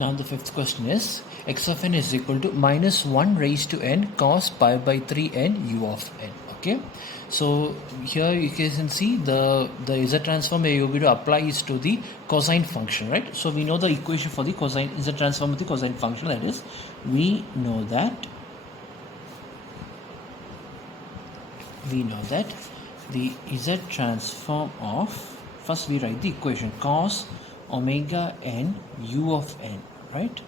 Now the fifth question is x of n is equal to minus 1 raised to n cos pi by 3 n u of n. Okay, so here you can see the z transform that you're going to apply is to the cosine function, right? So we know the equation for the cosine z transform of the cosine function, that is we know that the z transform of, first we write the equation cos omega n u of n, right?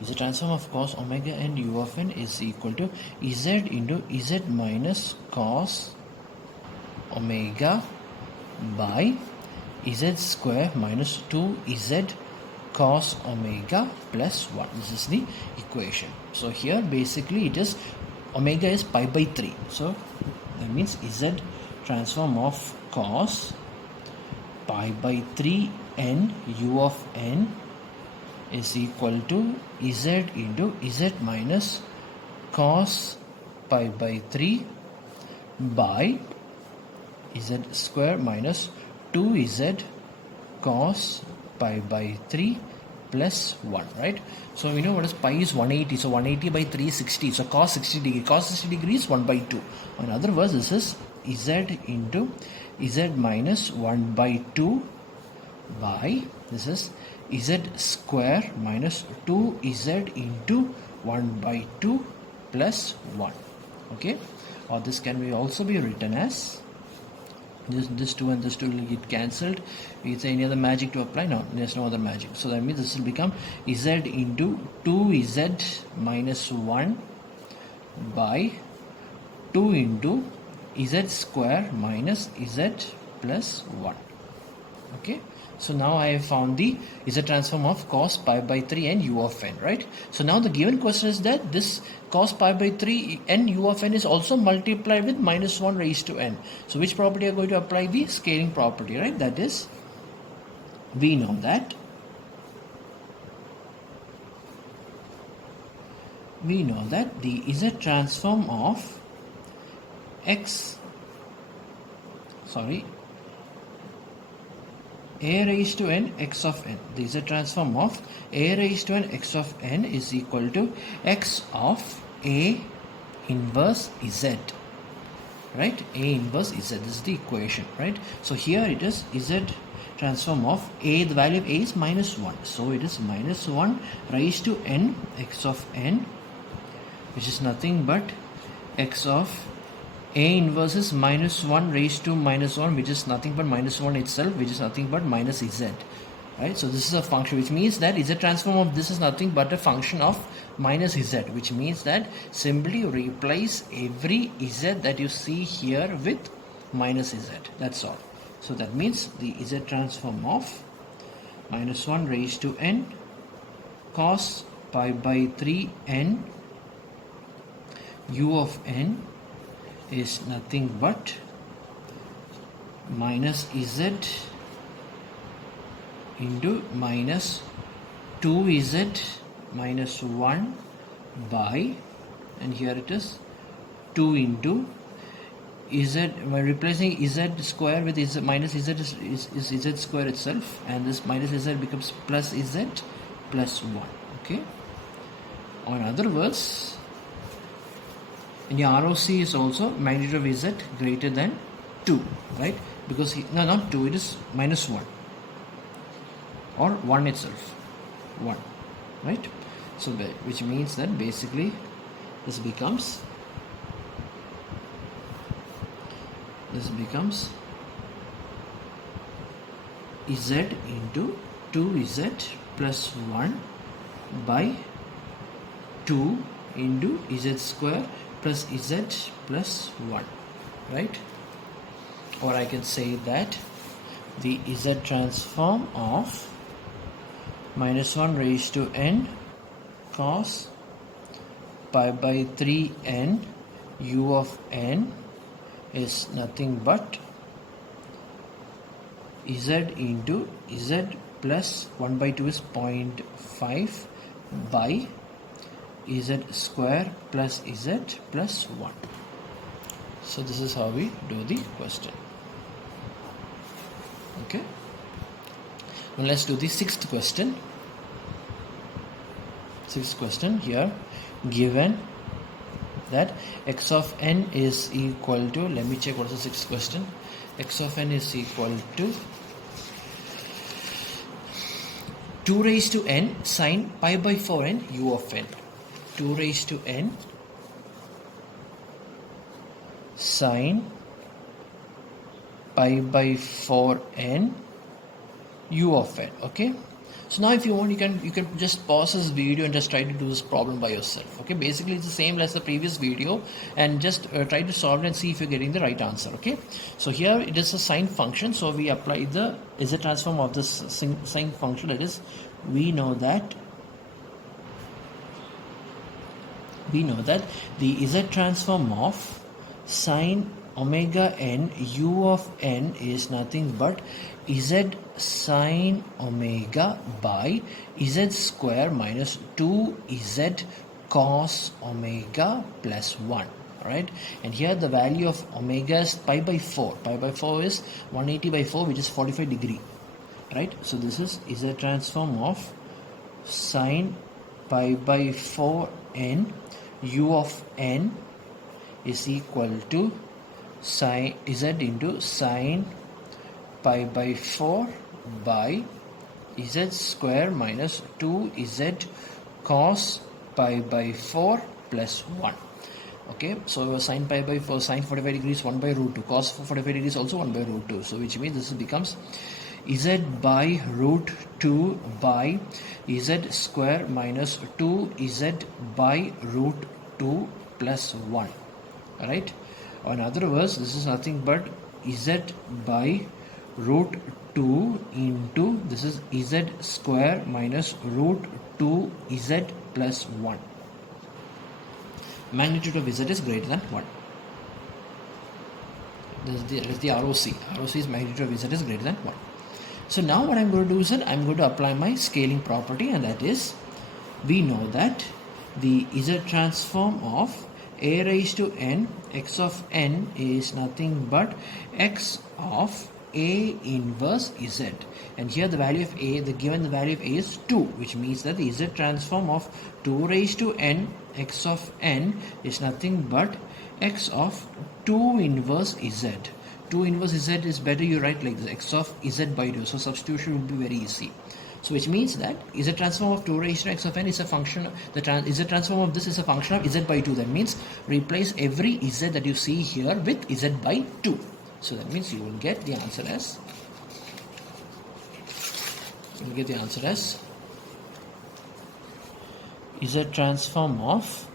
Is the transform of cos omega n u of n is equal to z into z minus cos omega by z square minus 2z cos omega plus 1. This is the equation. So here basically it is omega is pi by 3. So that means z transform of cos pi by 3 n u of n is equal to z into z minus cos pi by 3 by z square minus 2z cos pi by 3 plus 1, right? So we know what is pi is 180, so 180 by 3 is 60, so cos 60 degree, cos 60 degree is 1 by 2. In other words, this is z into z minus 1 by 2 by, this is z square minus 2z into 1 by 2 plus 1. Okay, or this can be also be written as this 2 and this 2 will get cancelled. Is there any other magic to apply? No, there's no other magic. So that means this will become z into 2z minus 1 by 2 into z square minus z plus 1. Okay, so now I have found the z transform of cos pi by 3 n u of n, right? So now the given question is that this cos pi by 3 n u of n is also multiplied with minus 1 raised to n. So which property are going to apply? The scaling property, right? That is, we know that the z transform of a raised to n x of n, the z transform of a raised to n x of n is equal to x of a inverse z, right? A inverse z, this is the equation, right? So here it is z transform of a, the value of a is minus 1, so it is minus 1 raised to n x of n, which is nothing but x of a inverse is minus 1 raised to minus 1, which is nothing but minus 1 itself, which is nothing but minus z, right? So this is a function, which means that z transform of this is nothing but a function of minus z, which means that simply replace every z that you see here with minus z, that's all. So that means the z transform of minus 1 raised to n cos pi by 3 n u of n is nothing but minus z into minus 2z minus 1 by, and here it is 2 into z, by replacing z square with z minus z is z square itself, and this minus z becomes plus z plus 1. Okay, or in other words, in your ROC is also magnitude of z greater than 2, right? Because no, not 2, it is minus 1 or 1 itself, 1, right? So which means that basically this becomes z into 2z plus 1 by 2 into z square plus z plus 1, right? Or I can say that the z transform of minus 1 raised to n cos pi by 3 n u of n is nothing but z into z plus 1 by 2 is 0.5 by z square plus z plus 1. So this is how we do the question. Okay, now let's do the sixth question. Sixth question here, given that x of n is equal to, let me check what is the sixth question. X of n is equal to 2 raised to n sine pi by 4n u of n. 2 raised to n sine pi by 4n u of n. Okay, so now if you want, you can just pause this video and just try to do this problem by yourself. Okay, basically it's the same as the previous video, and just try to solve it and see if you're getting the right answer. Okay, so here it is a sine function, so we apply the z transform of this sine function. That is, we know that the z transform of sine omega n u of n is nothing but z sine omega by z square minus 2z cos omega plus 1. Alright, and here the value of omega is pi by 4. Pi by 4 is 180 by 4, which is 45 degree. Right, so this is a transform of sine pi by 4 n u of n is equal to sine z into sine pi by 4 by z square minus 2z cos pi by 4 plus 1. Okay, so sine pi by 4, sine 45 degrees 1 by root 2, cos 45 degrees also 1 by root 2. So which means this becomes z by root 2 by z square minus 2z by root 2 plus 1. Alright, or in other words, this is nothing but z by root 2 into this is z square minus root 2z plus 1. Magnitude of z is greater than 1. This is the ROC. ROC is magnitude of z is greater than 1. So now what I'm going to do is that I'm going to apply my scaling property, and that is, we know that the z transform of a raised to n x of n is nothing but x of a inverse z, and here the value of a, given the value of a is 2, which means that the z transform of 2 raised to n x of n is nothing but x of 2 inverse z. 2 inverse z is better you write like this, x of z by 2, so substitution will be very easy. So which means that z transform of 2 raised to x of n is a function, z transform of this is a function of z by 2. That means replace every z that you see here with z by 2. So that means you will get the answer as, z transform of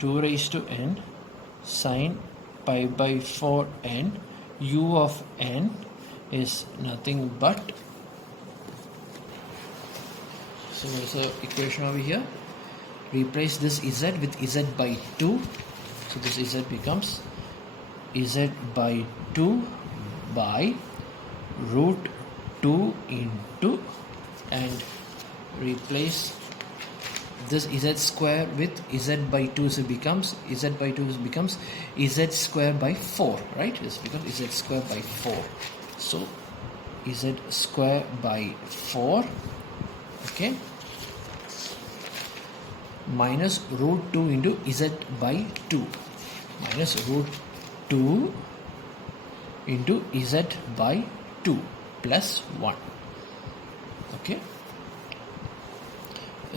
2 raised to n sine pi by 4n u of n is nothing but, so what is the equation over here? Replace this z with z by 2, so this z becomes z by 2 by root 2 into, and replace this z square with z by 2, so becomes z by 2 becomes z square by 4, right? This becomes z square by 4. So z square by 4, okay, minus root 2 into z by 2, minus root 2 into z by 2 plus 1. Okay,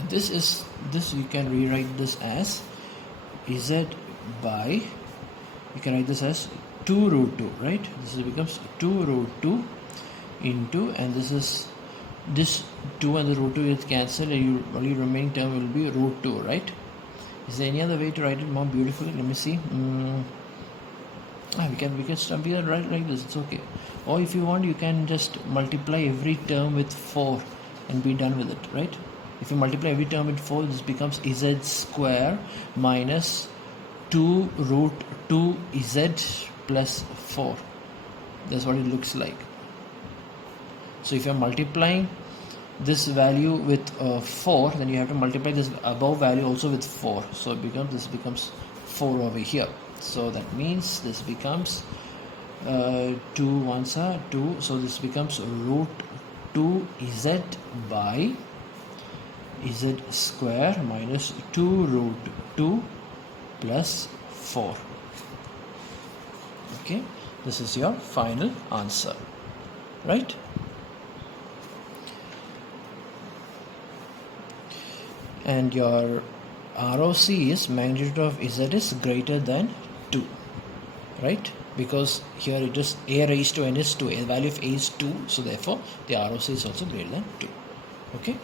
this you can rewrite this as z by, you can write this as 2 root 2, right? This becomes 2 root 2 into, and this 2 and the root 2 is cancelled, and your only remaining term will be root 2, right? Is there any other way to write it more beautifully? Let me see. We can start here, right, like this, it's okay. Or if you want, you can just multiply every term with 4 and be done with it, right? If you multiply every term with 4, this becomes z square minus 2 root 2 z plus 4. That's what it looks like. So if you're multiplying this value with 4, then you have to multiply this above value also with 4. So this becomes 4 over here. So that means this becomes 2 ones are 2. So this becomes root 2z by z square minus 2 root 2 plus 4. Okay, this is your final answer, right? And your ROC is magnitude of z is greater than 2, right? Because here it is a raised to n is 2, the value of a is 2, so therefore the ROC is also greater than 2. Okay.